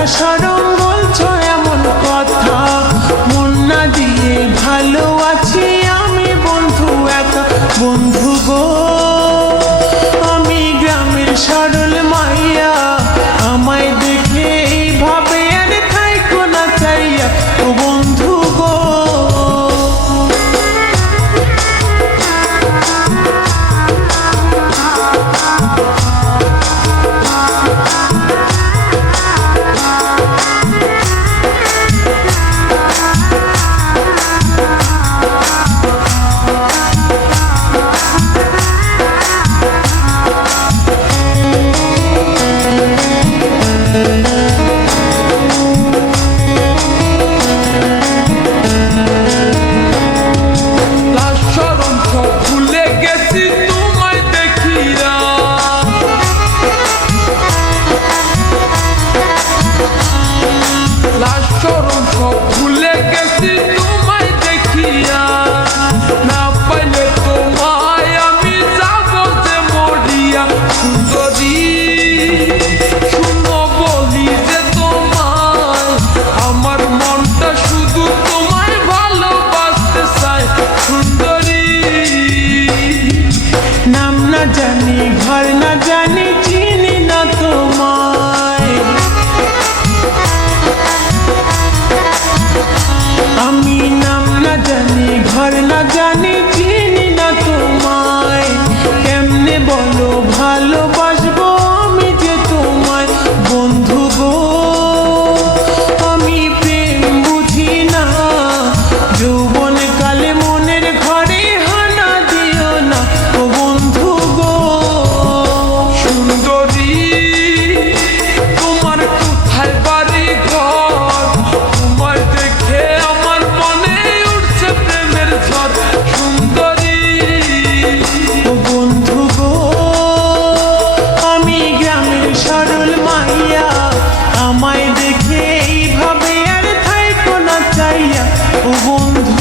লজ্জা শরম বলছো এমন কথা, মন না দিয়ে ভালো আছি আমি বন্ধু একা। বন্ধু গো আমি গ্রামের সরল মাইয়া, আমায় দেখে এইভাবে আর থাইকো না চাইয়া। ও বন্ধু গো ভুলে গেছি তোমায় দেখিয়া, না পাইলে তোমায় আমি যাব যে মরিয়া। সুন্দরী শুনো বলি যে তোমায়, আমার মনটা শুধু তোমায় ভালোবাসতে চায়। সুন্দরী নাম না জানি ঘর না জানি চিনি না তোমায়, আমি নাম না জানি ঘর না জানি চিনি না তোমায়। কেমনে বলো ভালোবাসবো আমি যে তোমায়। বন্ধু গো আমি প্রেম বুঝি না, যৌবন কালে মনের ঘরে হানা দিও না। ও বন্ধু গো সুন্দরী তোমার কোথায় বাড়ি ঘর, তোমায় দেখে আমার মনে উঠছে প্রেমের ঝড়। সুন্দরী ও বন্ধু গো আমি গ্রামের সরল মাইয়া, আমায় দেখে এইভাবে আর থাইকো না চাইয়া। ও বন্ধু